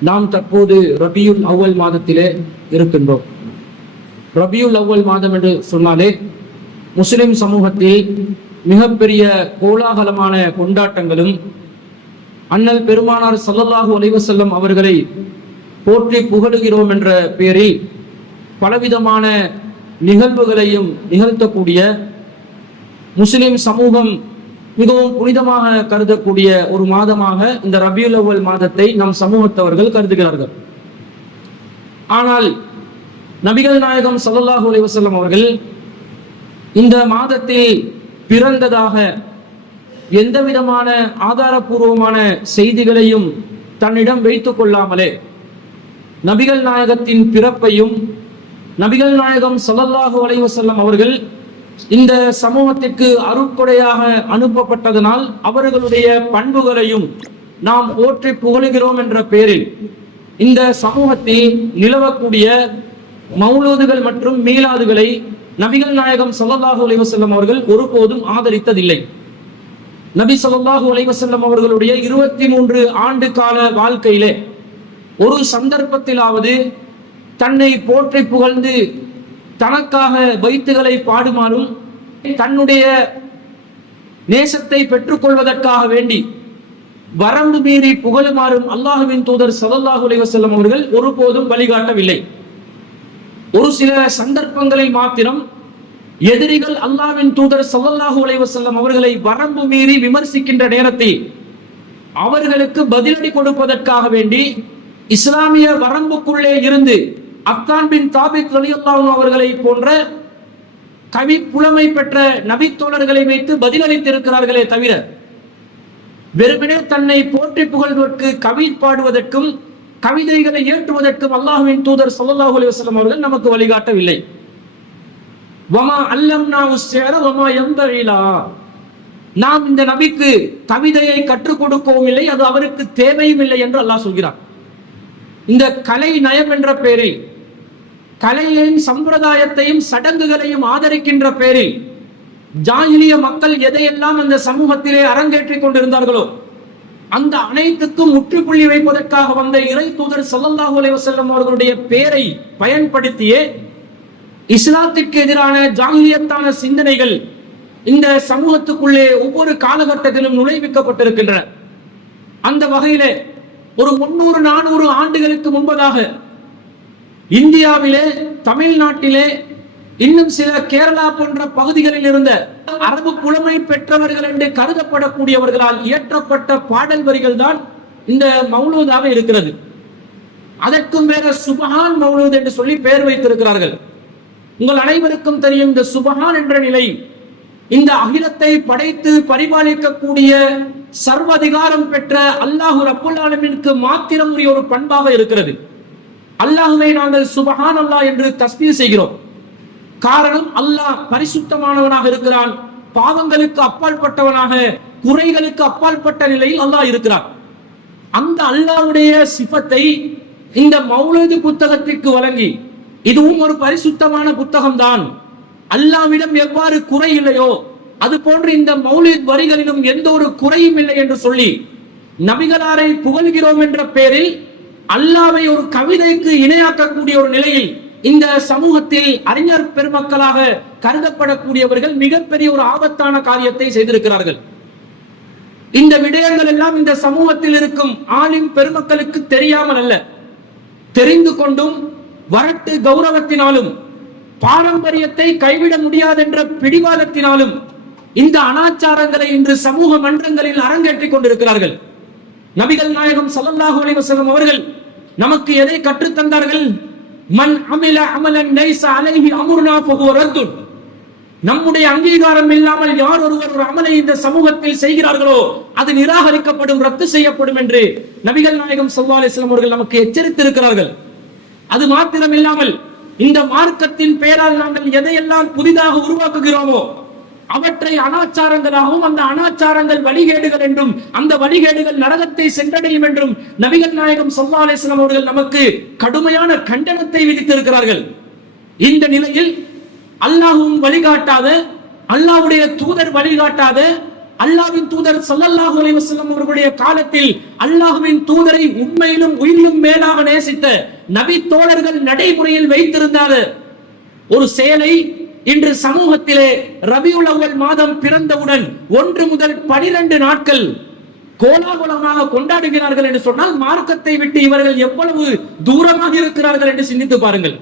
நாம் தற்போது ரபியுல் அவ்வல் மாதத்திலே இருக்கின்றோம். ரபியுல் அவ்வல் மாதம் என்று சொன்னாலே முஸ்லிம் சமூகத்தில் மிகப்பெரிய கோலாகலமான கொண்டாட்டங்களும் அண்ணல் பெருமானார் சல்லல்லாஹு அலைவசல்லம் அவர்களை போற்றி புகழுகிறோம் என்ற பெயரில் பலவிதமான நிகழ்வுகளையும் நிகழ்த்தக்கூடிய முஸ்லிம் சமூகம் மிகவும் புனிதமாக கருதக்கூடிய ஒரு மாதமாக இந்த ரபியுல் அவ்வல் மாதத்தை நம் சமூகத்தவர்கள் கருதுகிறார்கள். ஆனால் நபிகள் நாயகம் ஸல்லல்லாஹு அலைஹி வஸல்லம் அவர்கள் இந்த மாதத்தில் பிறந்ததாக எந்த விதமான ஆதாரபூர்வமான செய்திகளையும் தன்னிடம் வைத்துக் கொள்ளாமலே நபிகள் நாயகத்தின் பிறப்பையும் நபிகள் நாயகம் ஸல்லல்லாஹு அலைவசல்லம் அவர்கள் இந்த சமூகத்திற்கு அருட்கொடையாக அனுப்பப்பட்டதனால் அவர்களுடைய பண்புகளையும் நாம் போற்றி புகழுகிறோம் என்ற பெயரில் இந்த சமூகத்தில் நிலவக்கூடிய மௌலூதுகள் மற்றும் மீளாதுகளை நபிகள் நாயகம் ஸல்லல்லாஹு அலைவசல்லம் அவர்கள் ஒருபோதும் ஆதரித்ததில்லை. நபி ஸல்லல்லாஹு அலைவசல்லம் அவர்களுடைய இருபத்தி மூன்று ஆண்டு கால வாழ்க்கையிலே ஒரு சந்தர்ப்பத்திலாவது தன்னை போற்றி புகழ்ந்து தனக்காக வைத்துகளை பாடுமாறும் தன்னுடைய நேசத்தை பெற்றுக்கொள்வதற்காக வேண்டி வரம்பு மீறி புகழுமாறும் அல்லாஹுவின் தூதர் சதல்லாஹு அலைஹி அவர்கள் ஒருபோதும் வழிகாட்டவில்லை. ஒரு சில சந்தர்ப்பங்களில் மாத்திரம் எதிரிகள் அல்லாவின் தூதர் சல்லல்லாஹு அலைஹி அவர்களை வரம்பு மீறி விமர்சிக்கின்ற நேரத்தில் அவர்களுக்கு பதிலடி கொடுப்பதற்காக வேண்டி இஸ்லாமிய வரம்புக்குள்ளே இருந்து அப்தான் பின் தாபித் ரலியல்லாஹு அவர்களை போன்ற கவி புலமை பெற்ற நபித்தோழர்களை வைத்து பதிலளித்திருக்கிறார்களே தவிர வெறுமனே தன்னை போற்றி புகழ்வதற்கு கவி பாடுவதற்கும் கவிதைகளை ஏற்றுவதற்கும் அல்லாஹ்வின் தூதர் ஸல்லல்லாஹு அலைஹி அவர்கள் நமக்கு வழிகாட்டவில்லை. வமா அல்லம்னா சேர வமா யம்பகிலா நாம் இந்த நபிக்கு கவிதையை கற்றுக் கொடுக்கவும் இல்லை அது அவருக்கு தேவையும் இல்லை என்று அல்லாஹ் சொல்கிறார் இந்த கலை நயம் என்ற பெயரில் கலையையும் சம்பிரதாயத்தையும் சடங்குகளையும் ஆதரிக்கின்ற பேரில் ஜாயிலிய மக்கள் எதையெல்லாம் அந்த சமூகத்திலே அரங்கேற்றிக் கொண்டிருந்தார்களோ அந்த அனைத்துக்கும் முற்றுப்புள்ளி வைப்பதற்காக வந்த இறை தூதர் சல்லல்லாஹு அலைவசல்லம் அவர்களுடைய பெயரை பயன்படுத்தியே இஸ்லாத்திற்கு எதிரான ஜாங்கிலியத்தான சிந்தனைகள் இந்த சமூகத்துக்குள்ளே ஒவ்வொரு காலகட்டத்திலும் நுழைவிக்கப்பட்டிருக்கின்றன. அந்த வகையிலே ஒரு முன்னூறு நானூறு ஆண்டுகளுக்கு முன்பதாக இந்தியாவிலே தமிழ்நாட்டிலே இன்னும் சில கேரளா போன்ற பகுதிகளில் இருந்த அரபு புலமை பெற்றவர்கள் என்று கருதப்படக்கூடியவர்களால் இயற்றப்பட்ட பாடல் வரிகள் தான் இந்த மௌலூதாக இருக்கிறது. அதற்கும் வேற சுபஹான் மௌலூத் என்று சொல்லி பெயர் வைத்திருக்கிறார்கள். உங்கள் அனைவருக்கும் தெரியும் இந்த சுபஹான் என்ற நிலை இந்த அகிலத்தை படைத்து பரிபாலிக்கக்கூடிய சர்வதிகாரம் பெற்ற அல்லாஹு ரப்புல் மாத்திரம் உரிய ஒரு பண்பாக இருக்கிறது. அல்லாஹுவை நாங்கள் சுபஹான் அல்லாஹ் என்று தஸ்பீர் செய்கிறோம். காரணம் அல்லாஹ் பரிசுத்தமானவனாக இருக்கிறான். பாவங்களுக்கு அப்பாற்பட்டவனாக குறைகளுக்கு அப்பாற்பட்ட நிலையில் அல்லாஹ் இருக்கிறான். அந்த அல்லாஹ்வுடைய சிபத்தை இந்த மௌலது புத்தகத்திற்கு வழங்கி இதுவும் ஒரு பரிசுத்தமான புத்தகம் தான் அல்லாவிடம் எவ்வாறு குறை இல்லையோ அது போன்று இந்த மௌலித் வரிகளிலும் எந்த ஒரு குறையும் இல்லை என்று சொல்லி நபிகளாரை புகழ்கிறோம் என்ற பெயரில் அல்லாவை ஒரு கவிதைக்கு இணையாக்கக்கூடிய ஒரு நிலையில் இந்த சமூகத்தில் அறிஞர் பெருமக்களாக கருதப்படக்கூடியவர்கள் மிகப்பெரிய ஒரு ஆபத்தான காரியத்தை செய்திருக்கிறார்கள். இந்த விடயங்கள் எல்லாம் இந்த சமூகத்தில் இருக்கும் ஆளின் பெருமக்களுக்கு தெரியாமல் அல்ல. தெரிந்து கொண்டும் வரட்டு கௌரவத்தினாலும் பாரம்பரியத்தை கைவிட முடியாதென்ற பிடிவாதத்தினாலும் இந்த அனாச்சாரங்களை இன்று சமூக மன்றங்களில் அரங்கேற்றிக் கொண்டிருக்கிறார்கள். நபிகள் நாயகம் சல்லல்லாஹு அலைஹி வஸல்லம் அவர்கள் நமக்கு எதை கற்றுத் தந்தார்கள் மன் அமில அமலன் லைஸ அலைஹி அம்ருனா ஃபஹுவ ரத்துன் நம்முடைய அங்கீகாரம் இல்லாமல் யார் ஒருவர் ஒரு அமலை இந்த சமூகத்தில் செய்கிறார்களோ அது நிராகரிக்கப்படும் ரத்து செய்யப்படும் என்று நபிகள் நாயகம் சல்லா அலிஸ்லாம் அவர்கள் நமக்கு எச்சரித்திருக்கிறார்கள். அது மாத்திரம் இல்லாமல் இந்த மார்க்கத்தின் பெயரால் நாங்கள் எதையெல்லாம் புதிதாக உருவாக்குகிறோமோ அவற்றை அனாச்சாரங்களாகவும் அந்த அனாச்சாரங்கள் வழிகேடுகள் என்றும் அந்த வழிகேடுகள் நரகத்தை சென்றடையும் என்றும் நபிகள் நாயகம் ஸல்லல்லாஹு அவர்கள் நமக்கு கடுமையான கண்டனத்தை விதித்திருக்கிறார்கள். இந்த நிலையில் அல்லாஹும் வழிகாட்டாத அல்லாஹ்வுடைய தூதர் வழிகாட்டாத அல்லாஹ்வின் தூதர் சல்லல்லாஹு அலைவசல்லம் அவர்களுடைய காலத்தில் அல்லாஹுவின் தூதரை உண்மையிலும் உயிரிலும் மேலாக நேசித்த நபி தோழர்கள் நடைமுறையில் வைத்திருந்தார். ஒரு செயலை இன்று சமூகத்திலே ரபியுல் அவ்வல் மாதம் பிறந்தவுடன் ஒன்று முதல் பனிரெண்டு நாட்கள் கோலாகுலமாக கொண்டாடுகிறார்கள் என்று சொன்னால் மார்க்கத்தை விட்டு இவர்கள் எவ்வளவு தூரமாக இருக்கிறார்கள் என்று சிந்தித்து பாருங்கள்.